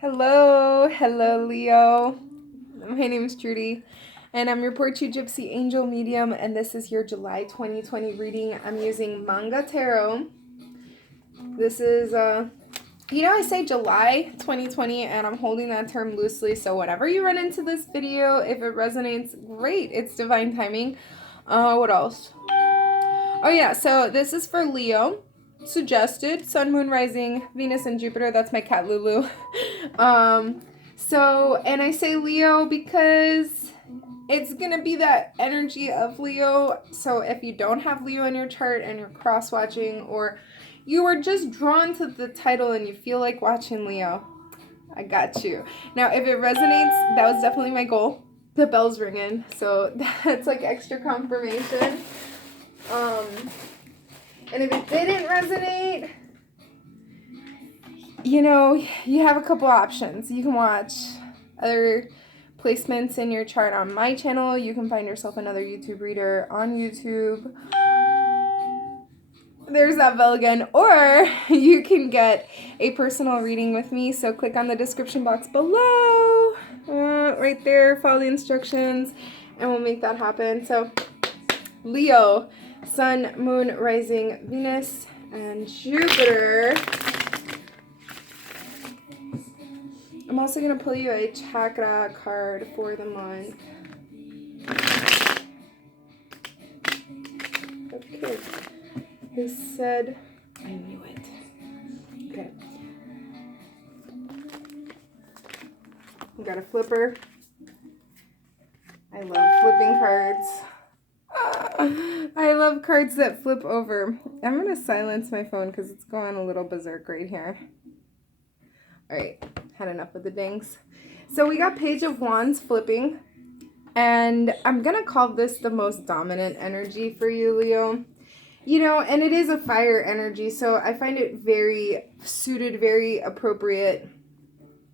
Hello, Leo. My name is Trudy, and I'm your Portu Gypsy Angel Medium, and this is your July 2020 reading. I'm using Manga Tarot. This is, I say July 2020, and I'm holding that term loosely, so whenever you run into this video, if it resonates, great, it's divine timing. What else? Oh yeah, so this is for Leo. Suggested Sun, Moon, Rising, Venus, and Jupiter. That's my cat Lulu. And I say Leo because it's gonna be that energy of Leo. So if you don't have Leo in your chart and you're cross watching, or you are just drawn to the title and you feel like watching Leo, I got you. Now, if it resonates, that was definitely my goal. The bell's ringing, so that's like extra confirmation. And if it didn't resonate, you have a couple options. You can watch other placements in your chart on my channel. You can find yourself another YouTube reader on YouTube. There's that bell again. Or you can get a personal reading with me. So click on the description box below. Right there. Follow the instructions. And we'll make that happen. So, Leo. Sun, Moon, Rising, Venus, and Jupiter. I'm also going to pull you a chakra card for the month. Okay. They said, I knew it. Okay. We got a flipper. I love flipping cards. I love cards that flip over. I'm going to silence my phone because it's going a little berserk right here. Alright, had enough of the dings. So we got Page of Wands flipping. And I'm going to call this the most dominant energy for you, Leo. And it is a fire energy, so I find it very suited, very appropriate.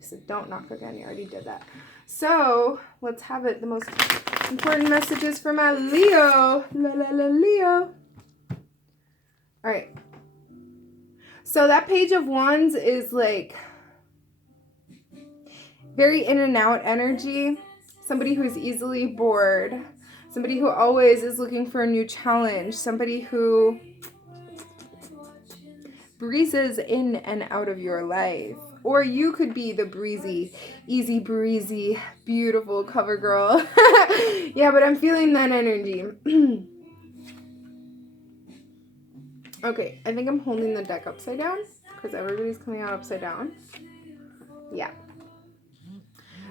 So don't knock again, you already did that. So let's have it. The most important messages for my Leo. Leo. All right. So that Page of Wands is like very in and out energy. Somebody who is easily bored. Somebody who always is looking for a new challenge. Somebody who breezes in and out of your life. Or you could be the breezy, easy breezy, beautiful cover girl. Yeah, but I'm feeling that energy. Okay, I think I'm holding the deck upside down because everybody's coming out upside down. Yeah.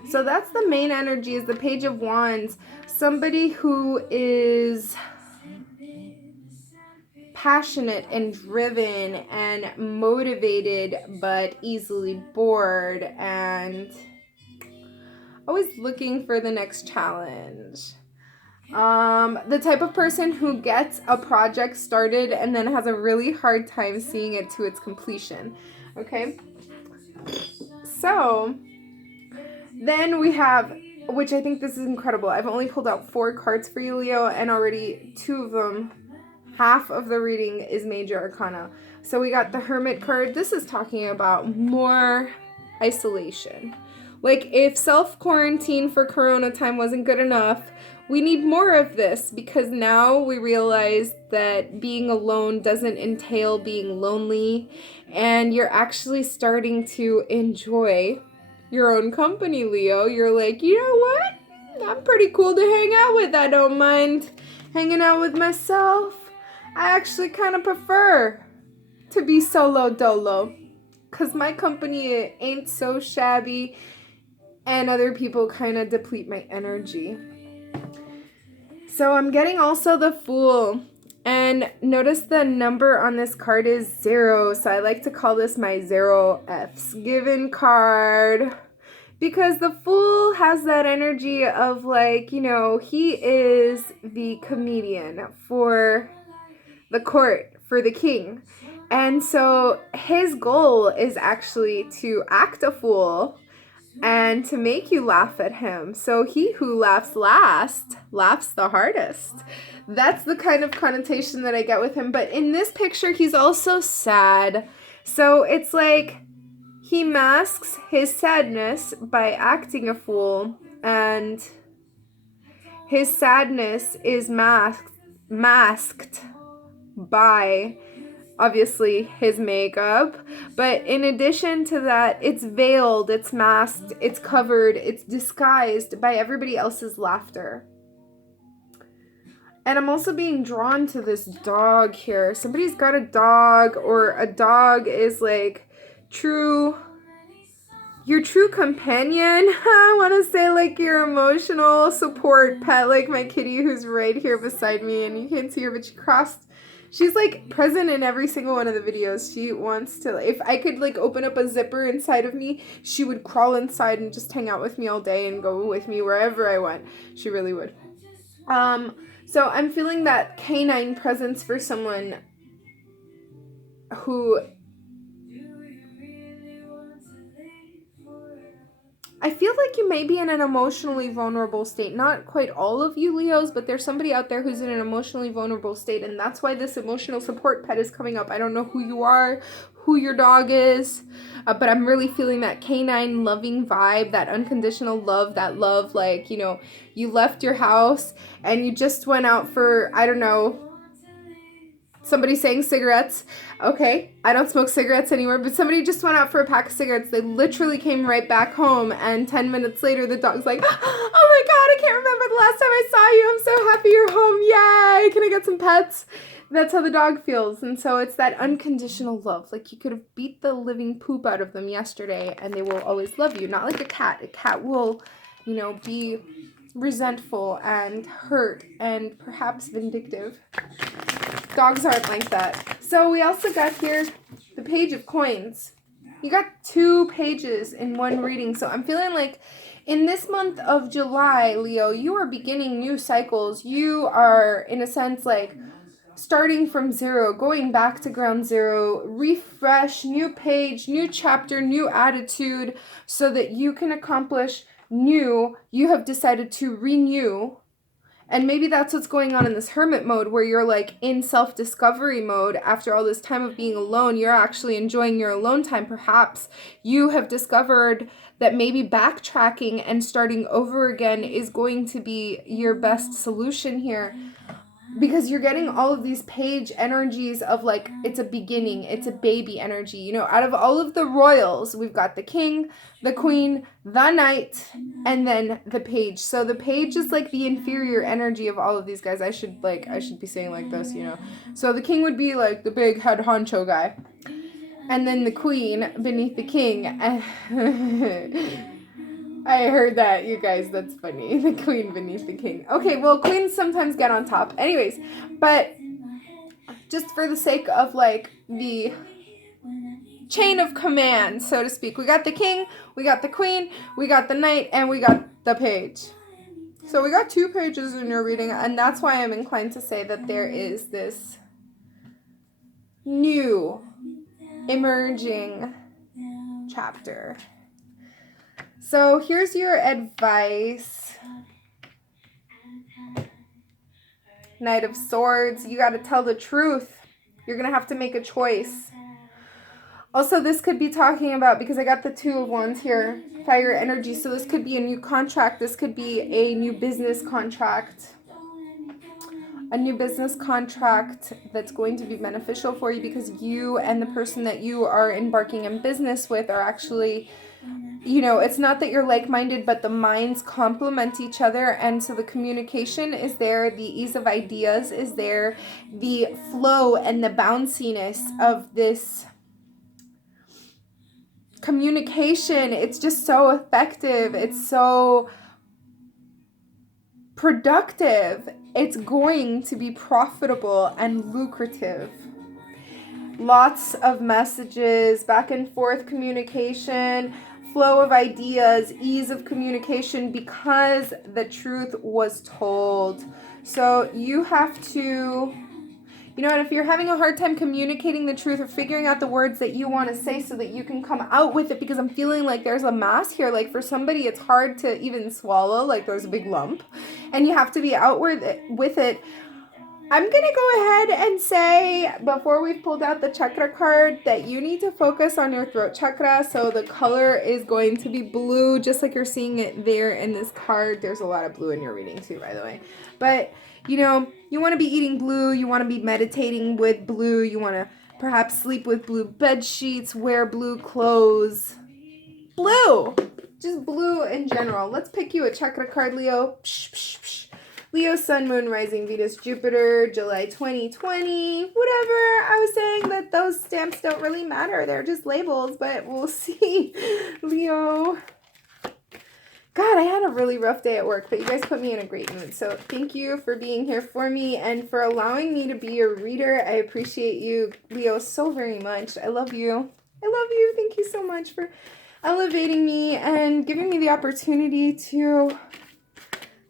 So that's the main energy, is the Page of Wands. Somebody who is passionate and driven and motivated, but easily bored and always looking for the next challenge. The type of person who gets a project started and then has a really hard time seeing it to its completion. Okay? So then we have, which I think this is incredible. I've only pulled out 4 cards for you, Leo, and already 2 of them, half of the reading is Major Arcana. So we got the Hermit card. This is talking about more isolation. Like, if self-quarantine for Corona time wasn't good enough, we need more of this, because now we realize that being alone doesn't entail being lonely, and you're actually starting to enjoy your own company, Leo. You're like, you know what? I'm pretty cool to hang out with. I don't mind hanging out with myself. I actually kind of prefer to be solo dolo, because my company ain't so shabby, and other people kind of deplete my energy. So I'm getting also the Fool. And notice the number on this card is 0. So I like to call this my 0 F's given card. Because the Fool has that energy of, like, he is the comedian for the court, for the king. And so his goal is actually to act a fool and to make you laugh at him. So he who laughs last laughs the hardest. That's the kind of connotation that I get with him. But in this picture, he's also sad. So it's like He masks his sadness by acting a fool, and his sadness is masked by, obviously, his makeup. But in addition to that, it's veiled, it's masked, it's covered, it's disguised by everybody else's laughter. And I'm also being drawn to this dog here. Somebody's got a dog, or a dog is like your true companion. I want to say like your emotional support pet, like my kitty who's right here beside me, and you can't see her, but she's like present in every single one of the videos. She wants to, if I could like open up a zipper inside of me, she would crawl inside and just hang out with me all day and go with me wherever I went. She really would. So I'm feeling that canine presence for someone who, I feel like you may be in an emotionally vulnerable state. Not quite all of you Leos, but there's somebody out there who's in an emotionally vulnerable state, and that's why this emotional support pet is coming up. I don't know who you are, who your dog is, but I'm really feeling that canine loving vibe, that unconditional love, that love, like, you know, you left your house and you just went out for, I don't know, somebody saying cigarettes. Okay, I don't smoke cigarettes anymore, but somebody just went out for a pack of cigarettes. They literally came right back home, and 10 minutes later, the dog's like, oh my God, I can't remember the last time I saw you. I'm so happy you're home. Yay, can I get some pets? That's how the dog feels. And so it's that unconditional love. Like you could have beat the living poop out of them yesterday, and they will always love you. Not like a cat. A cat will, you know, be resentful and hurt and perhaps vindictive. Dogs aren't like that. So we also got here the Page of Coins. You got 2 pages in one reading. So I'm feeling like in this month of July, Leo, you are beginning new cycles. You are, in a sense, like starting from zero, going back to ground zero, refresh, new page, new chapter, new attitude, so that you can accomplish new. You have decided to renew. And maybe that's what's going on in this hermit mode, where you're like in self-discovery mode after all this time of being alone. You're actually enjoying your alone time. Perhaps you have discovered that maybe backtracking and starting over again is going to be your best solution here. Because you're getting all of these page energies of like, it's a beginning, it's a baby energy. You know, out of all of the royals, we've got the king, the queen, the knight, and then the page. So the page is like the inferior energy of all of these guys. I should be saying like this, you know. So the king would be like the big head honcho guy. And then the queen beneath the king. I heard that, you guys, that's funny. The queen beneath the king. Okay, well, queens sometimes get on top. Anyways, but just for the sake of, like, the chain of command, so to speak, we got the king, we got the queen, we got the knight, and we got the page. So we got 2 pages in your reading, and that's why I'm inclined to say that there is this new, emerging chapter. So here's your advice. Knight of Swords. You got to tell the truth. You're going to have to make a choice. Also, this could be talking about, because I got the 2 of Wands here, fire energy. So this could be a new contract. This could be a new business contract. A new business contract that's going to be beneficial for you, because you and the person that you are embarking in business with are actually, you know, it's not that you're like-minded, but the minds complement each other, and so the communication is there, the ease of ideas is there, the flow and the bounciness of this communication, it's just so effective, it's so productive, it's going to be profitable and lucrative. Lots of messages, back and forth communication, flow of ideas, ease of communication, because the truth was told. So you have to, you know, and if you're having a hard time communicating the truth or figuring out the words that you want to say so that you can come out with it, because I'm feeling like there's a mass here, like for somebody it's hard to even swallow, like there's a big lump, and you have to be out with it. I'm going to go ahead and say, before we've pulled out the chakra card, that you need to focus on your throat chakra. So the color is going to be blue, just like you're seeing it there in this card. There's a lot of blue in your reading too, by the way. But, you know, you want to be eating blue. You want to be meditating with blue. You want to perhaps sleep with blue bed sheets, wear blue clothes. Blue! Just blue in general. Let's pick you a chakra card, Leo. Psh, psh, psh. Leo, Sun, Moon, Rising, Venus, Jupiter, July 2020, whatever. I was saying that those stamps don't really matter. They're just labels, but we'll see. Leo. God, I had a really rough day at work, but you guys put me in a great mood. So thank you for being here for me and for allowing me to be your reader. I appreciate you, Leo, so very much. I love you. I love you. Thank you so much for elevating me and giving me the opportunity to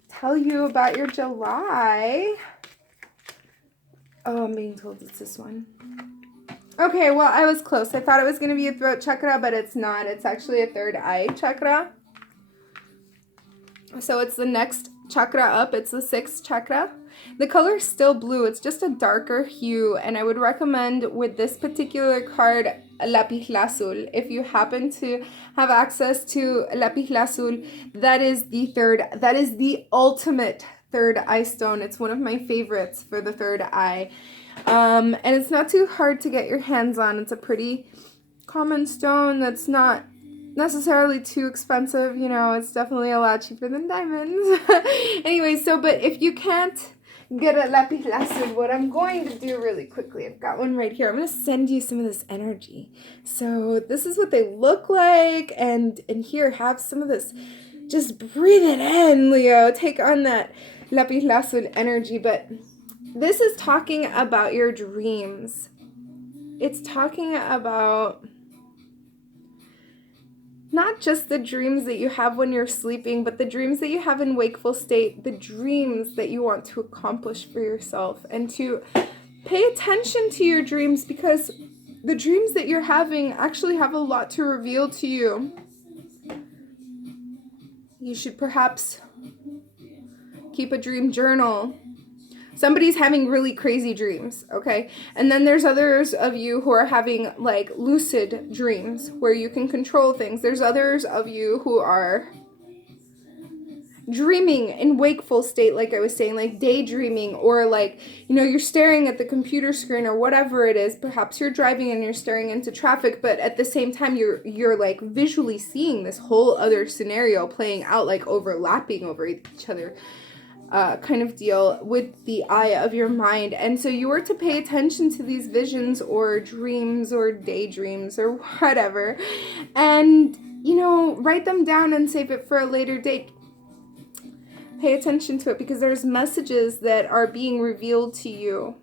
tell you about your July. Oh, I'm being told it's this one. Okay, well, I was close. I thought it was going to be a throat chakra, but it's not. It's actually a third eye chakra. So it's the next chakra up. It's the sixth chakra. The color is still blue. It's just a darker hue, and I would recommend with this particular card lapis lazuli. If you happen to have access to lapis lazuli, that is the ultimate third eye stone. It's one of my favorites for the third eye. And it's not too hard to get your hands on. It's a pretty common stone that's not necessarily too expensive. You know, it's definitely a lot cheaper than diamonds. Anyway, but if you can't get a lapis lazuli, what I'm going to do really quickly, I've got one right here. I'm going to send you some of this energy. So this is what they look like, and here, have some of this. Just breathe it in, Leo. Take on that lapis lazuli energy. But this is talking about your dreams. It's talking about not just the dreams that you have when you're sleeping, but the dreams that you have in wakeful state, the dreams that you want to accomplish for yourself, and to pay attention to your dreams, because the dreams that you're having actually have a lot to reveal to you. You should perhaps keep a dream journal. Somebody's having really crazy dreams, okay? And then there's others of you who are having like lucid dreams where you can control things. There's others of you who are dreaming in wakeful state, like I was saying, like daydreaming, or like, you know, you're staring at the computer screen or whatever it is. Perhaps you're driving and you're staring into traffic, but at the same time you're like visually seeing this whole other scenario playing out, like overlapping over each other. Kind of deal with the eye of your mind. And so you are to pay attention to these visions or dreams or daydreams or whatever, and, you know, write them down and save it for a later date. Pay attention to it, because there's messages that are being revealed to you,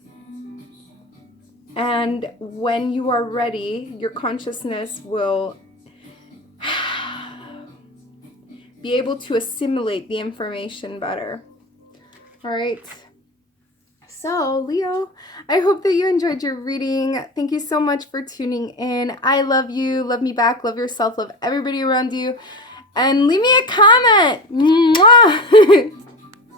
and when you are ready, your consciousness will be able to assimilate the information better. All right. So, Leo, I hope that you enjoyed your reading. Thank you so much for tuning in. I love you. Love me back. Love yourself. Love everybody around you. And leave me a comment. Mwah!